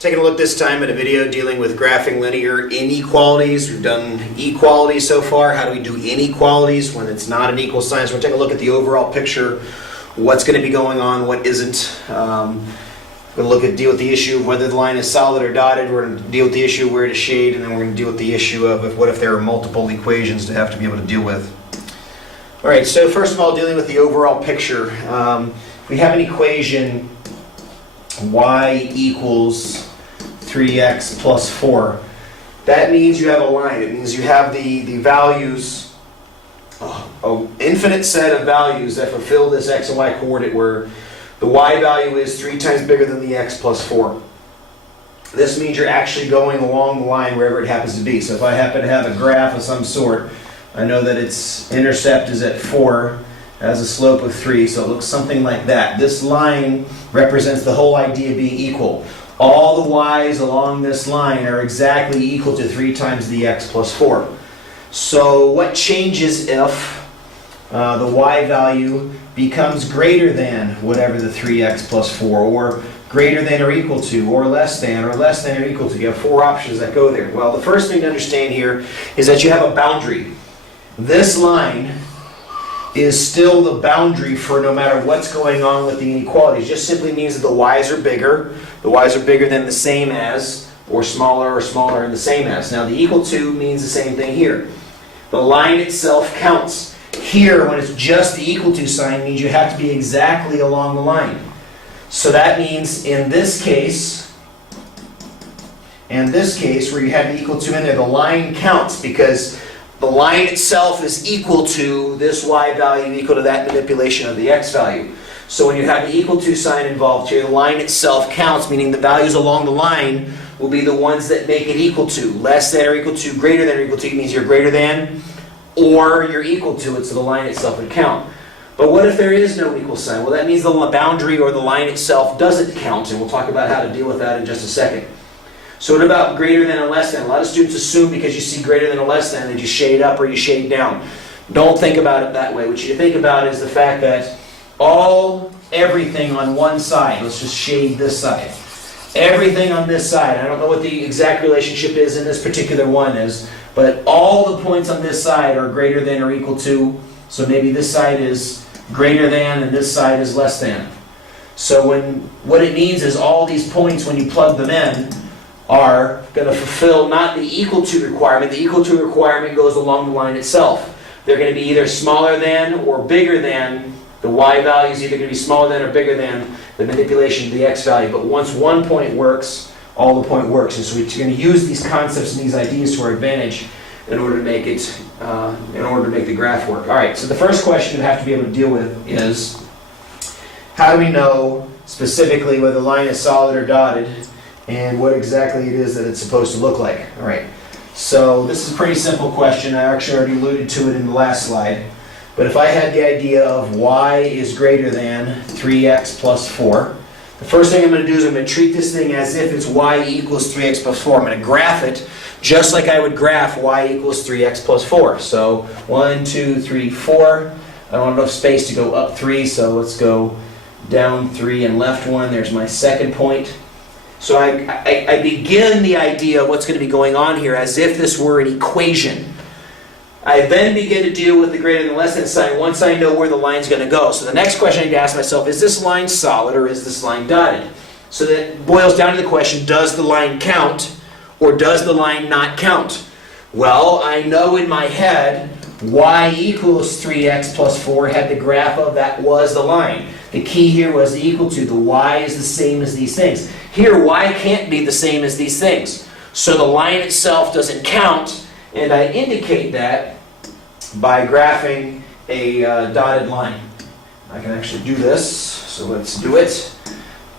Taking a look this time at a video dealing with graphing linear inequalities. We've done equalities so far. How do we do inequalities when it's not an equal sign? So we're going to take a look at the overall picture, what's going to be going on, what isn't. We're going to deal with the issue of whether the line is solid or dotted. We're going to deal with the issue of where to shade, and then we're going to deal with the issue of what if there are multiple equations to have to be able to deal with. All right, so first of all, dealing with the overall picture. We have an equation y equals 3x plus 4. That means you have a line. It means you have the values, an infinite set of values that fulfill this x and y coordinate where the y value is 3 times bigger than the x plus 4. This means you're actually going along the line wherever it happens to be. So if I happen to have a graph of some sort, I know that its intercept is at 4, has a slope of 3, so it looks something like that. This line represents the whole idea of being equal. All the y's along this line are exactly equal to 3 times the x plus 4. So what changes if the y value becomes greater than whatever the 3x plus 4, or greater than or equal to, or less than or equal to? You have 4 options that go there. Well, the first thing to understand here is that you have a boundary. This line is still the boundary for no matter what's going on with the inequalities. It just simply means that the y's are bigger. The y's are bigger than the same as, or smaller and the same as. Now the equal to means the same thing here. The line itself counts. Here, when it's just the equal to sign, means you have to be exactly along the line. So that means in this case, where you have the equal to in there, the line counts because the line itself is equal to this y value equal to that manipulation of the x value. So when you have the equal to sign involved here, the line itself counts, meaning the values along the line will be the ones that make it equal to. Less than or equal to, greater than or equal to means you're greater than or you're equal to it, so the line itself would count. But what if there is no equal sign? Well, that means the boundary or the line itself doesn't count, and we'll talk about how to deal with that in just a second. So what about greater than and less than? A lot of students assume because you see greater than or less than that you shade up or you shade down. Don't think about it that way. What you think about is the fact that everything on one side, let's just shade this side. Everything on this side, I don't know what the exact relationship is in this particular one is, but all the points on this side are greater than or equal to, so maybe this side is greater than and this side is less than. So what it means is all these points, when you plug them in, are going to fulfill not the equal to requirement. The equal to requirement goes along the line itself. They're going to be either smaller than or bigger than, the y value is either going to be smaller than or bigger than the manipulation of the x value. But once one point works, all the point works. And so we're going to use these concepts and these ideas to our advantage in order to make it, in order to make the graph work. All right, so the first question we have to be able to deal with is, how do we know specifically whether the line is solid or dotted, and what exactly it is that it's supposed to look like? All right, so this is a pretty simple question. I actually already alluded to it in the last slide. But if I had the idea of y is greater than 3x plus 4, the first thing I'm going to do is I'm going to treat this thing as if it's y equals 3x plus 4. I'm going to graph it just like I would graph y equals 3x plus 4. So 1, 2, 3, 4. I don't have enough space to go up 3, so let's go down 3 and left 1. There's my second point. So I begin the idea of what's going to be going on here as if this were an equation. I then begin to deal with the greater than less than sign once I know where the line's going to go. So the next question I need to ask myself, is this line solid or is this line dotted? So that boils down to the question, does the line count or does the line not count? Well, I know in my head y equals 3x plus 4 had the graph of that was the line. The key here was the equal to. The y is the same as these things. Here, y can't be the same as these things. So the line itself doesn't count, and I indicate that by graphing a dotted line. I can actually do this, so let's do it.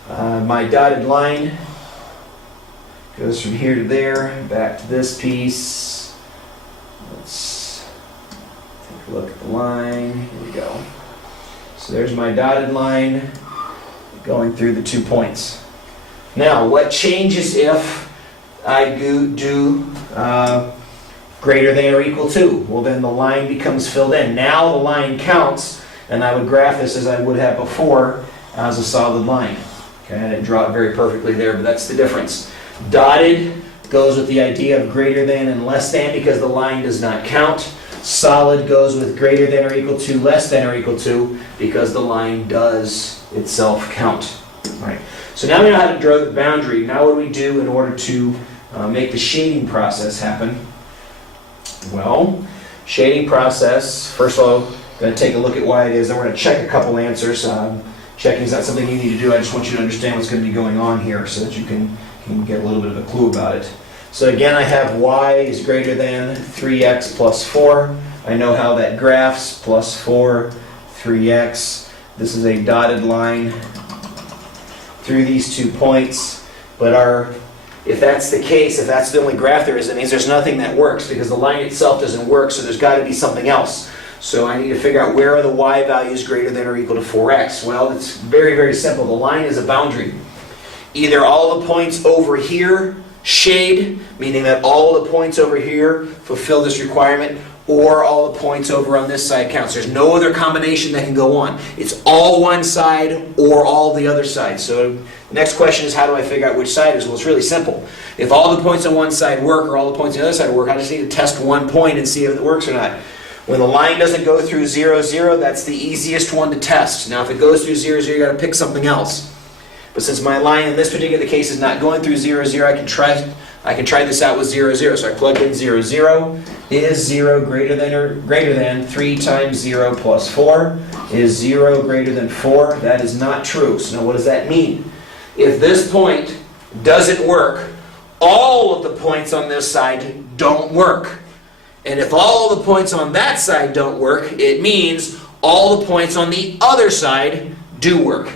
My dotted line goes from here to there, back to this piece. Let's take a look at the line. Here we go. So there's my dotted line going through the 2 points. Now, what changes if I do greater than or equal to? Well, then the line becomes filled in. Now the line counts, and I would graph this as I would have before as a solid line. Okay, I didn't draw it very perfectly there, but that's the difference. Dotted goes with the idea of greater than and less than because the line does not count. Solid goes with greater than or equal to, less than or equal to, because the line does itself count. All right. So now we know how to draw the boundary. Now what do we do in order to make the shading process happen? Well, shading process, first of all, going to take a look at why it is, then we're going to check a couple answers. Checking is not something you need to do. I just want you to understand what's going to be going on here so that you can get a little bit of a clue about it. So again, I have y is greater than 3x plus 4. I know how that graphs, plus 4, 3x. This is a dotted line through these 2 points. But if that's the case, if that's the only graph there is, it means there's nothing that works because the line itself doesn't work, so there's got to be something else. So I need to figure out where are the y values greater than or equal to 4x. Well, it's very, very simple. The line is a boundary. Either all the points over here shade, meaning that all the points over here fulfill this requirement, or all the points over on this side counts. There's no other combination that can go on. It's all one side or all the other side. So the next question is, how do I figure out which side it is? Well, it's really simple. If all the points on one side work or all the points on the other side work, I just need to test one point and see if it works or not. When the line doesn't go through 0, 0, that's the easiest one to test. Now if it goes through 0, 0, you got to pick something else. But since my line in this particular case is not going through 0, 0, I can try this out with 0, 0. So I plug in 0, 0. Is 0 greater than 3 times 0 plus 4? Is 0 greater than 4? That is not true. So now what does that mean? If this point doesn't work, all of the points on this side don't work. And if all the points on that side don't work, it means all the points on the other side do work.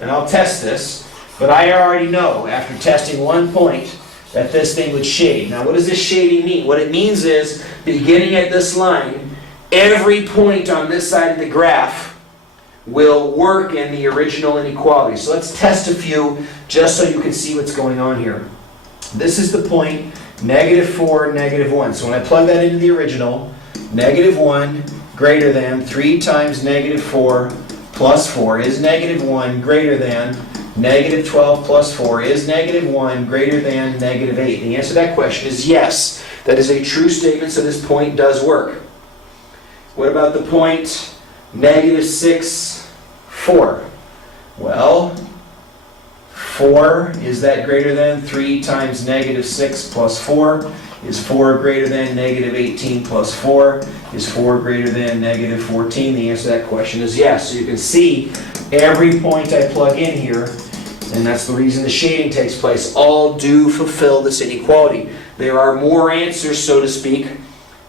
And I'll test this, but I already know after testing one point that this thing would shade. Now what does this shading mean? What it means is, beginning at this line, every point on this side of the graph will work in the original inequality. So let's test a few just so you can see what's going on here. This is the point -4, -1. So when I plug that into the original, -1 greater than 3 times -4 plus 4 is -1 greater than -12 plus 4 is -1 greater than -8. The answer to that question is yes. That is a true statement, so this point does work. What about the point -6, 4? Well, 4, is that greater than 3 times -6 plus 4? Is 4 greater than -18 plus 4? Is 4 greater than -14? The answer to that question is yes. So you can see every point I plug in here, and that's the reason the shading takes place, all do fulfill this inequality. There are more answers, so to speak,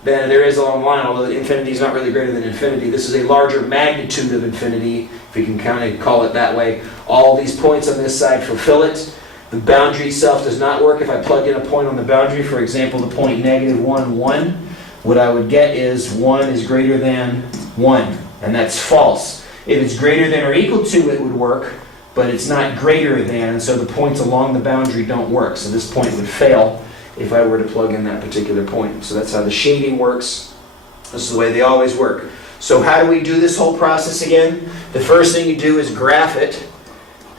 than there is along the line, although infinity is not really greater than infinity. This is a larger magnitude of infinity, if you can kind of call it that way. All these points on this side fulfill it. The boundary itself does not work. If I plugged in a point on the boundary, for example, the point -1, 1, what I would get is 1 is greater than 1, and that's false. If it's greater than or equal to, it would work, but it's not greater than, and so the points along the boundary don't work. So this point would fail if I were to plug in that particular point. So that's how the shading works. This is the way they always work. So how do we do this whole process again? The first thing you do is graph it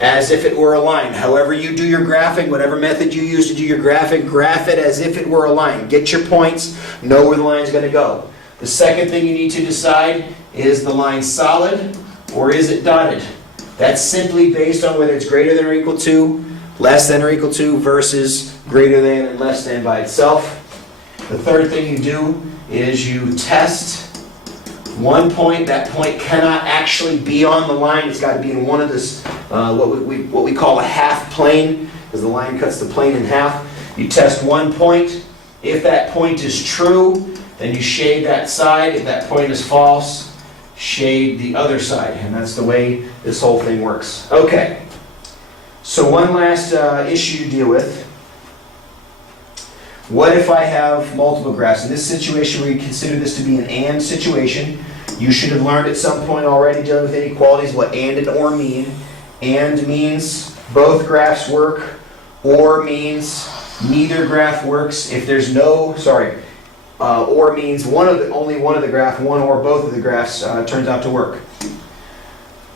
as if it were a line. However you do your graphing, whatever method you use to do your graphing, graph it as if it were a line. Get your points, know where the line's going to go. The second thing you need to decide is the line solid or is it dotted? That's simply based on whether it's greater than or equal to, less than or equal to, versus greater than and less than by itself. The third thing you do is you test one point. That point cannot actually be on the line. It's got to be in one of this, what we call a half plane, because the line cuts the plane in half. You test one point. If that point is true, then you shade that side. If that point is false, shade the other side. And that's the way this whole thing works. Okay. So one last issue to deal with. What if I have multiple graphs? In this situation, we consider this to be an AND situation. You should have learned at some point already dealing with inequalities what AND and OR mean. AND means both graphs work. OR means neither graph works. If there's no, OR means only one of the graph, one or both of the graphs turns out to work.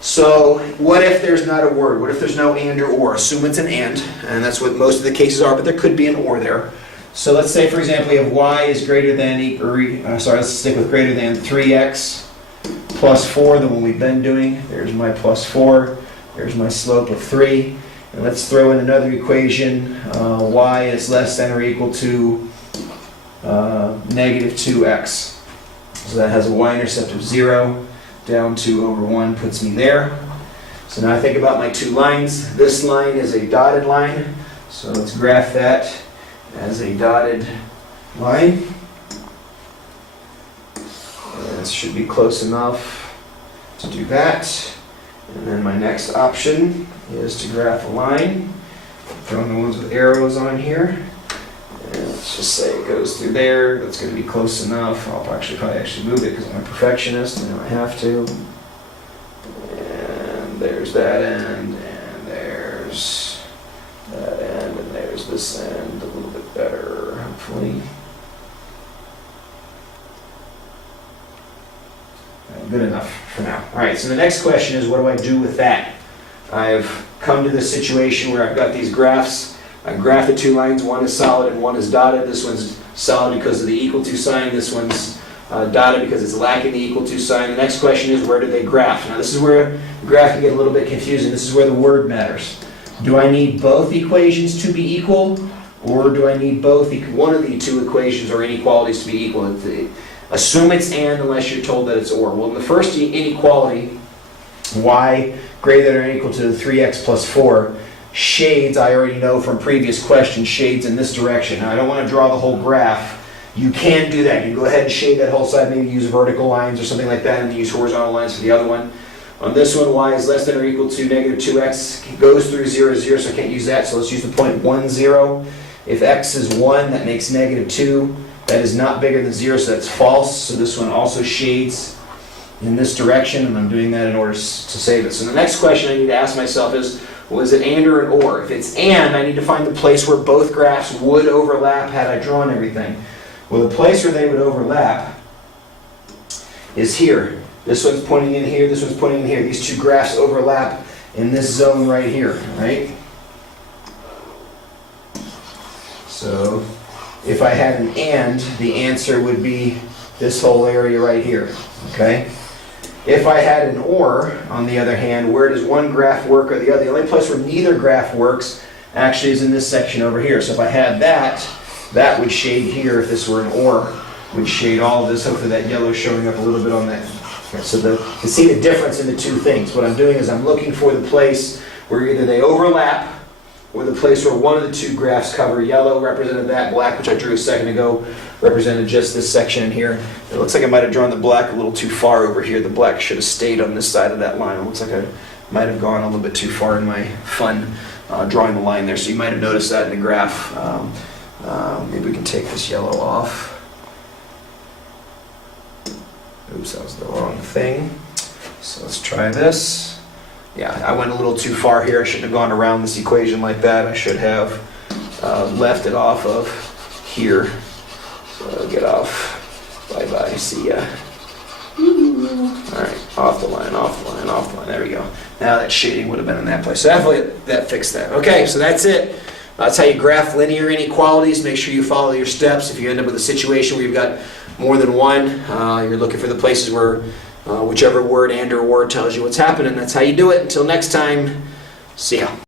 So what if there's not a word? What if there's no and or? Assume it's an and that's what most of the cases are, but there could be an or there. So let's say, for example, we have y is greater than, let's stick with greater than 3x plus 4, the one we've been doing. There's my plus 4. There's my slope of 3. And let's throw in another equation. Y is less than or equal to negative 2x. So that has a y-intercept of 0. Down 2 over 1 puts me there. So now I think about my two lines. This line is a dotted line. So let's graph that as a dotted line. And this should be close enough to do that. And then my next option is to graph a line. Throwing the ones with arrows on here. And let's just say it goes through there. That's going to be close enough. I'll probably move it because I'm a perfectionist and I have to. And there's that end, and there's that end, and there's this end. A little bit better, hopefully. Good enough for now. All right, so the next question is, what do I do with that? I've come to this situation where I've got these graphs. I graph the two lines, one is solid and one is dotted. This one's solid because of the equal to sign. This one's dotted because it's lacking the equal to sign. The next question is, where do they graph? Now this is where the graph can get a little bit confusing. This is where the word matters. Do I need both equations to be equal, or do I need both one of the two equations or inequalities to be equal? Assume it's and unless you're told that it's or. Well, in the first inequality, y greater than or equal to 3x plus 4, shades, I already know from previous questions, shades in this direction. Now, I don't want to draw the whole graph. You can do that. You can go ahead and shade that whole side, maybe use vertical lines or something like that, and then use horizontal lines for the other one. On this one, y is less than or equal to negative 2x. It goes through 0, 0, so I can't use that. So let's use the point 1, 0. If x is 1, that makes negative 2. That is not bigger than 0, so that's false. So this one also shades in this direction, and I'm doing that in order to save it. So the next question I need to ask myself is, well, is it and or an or? If it's and, I need to find the place where both graphs would overlap had I drawn everything. Well, the place where they would overlap is here. This one's pointing in here, this one's pointing in here. These two graphs overlap in this zone right here, right? So if I had an and, the answer would be this whole area right here, okay? If I had an or, on the other hand, where does one graph work or the other? The only place where neither graph works actually is in this section over here. So if I had that, that would shade here. If this were an or, would shade all of this. Hopefully that yellow is showing up a little bit on that. So you can see the difference in the two things. What I'm doing is I'm looking for the place where either they overlap or the place where one of the two graphs cover. Yellow represented that, black, which I drew a second ago, represented just this section in here. It looks like I might have drawn the black a little too far over here. The black should have stayed on this side of that line. It looks like I might have gone a little bit too far in my fun drawing the line there. So you might have noticed that in the graph. Maybe we can take this yellow off. Oops, that was the wrong thing. So let's try this. Yeah, I went a little too far here. I shouldn't have gone around this equation like that. I should have left it off of here. So get off. Bye-bye. See ya. All right, off the line, off the line, off the line. There we go. Now that shading would have been in that place. So that fixed that. Okay, so that's it. That's how you graph linear inequalities. Make sure you follow your steps. If you end up with a situation where you've got more than one, you're looking for the places where whichever word and or word tells you what's happening. That's how you do it. Until next time, see ya.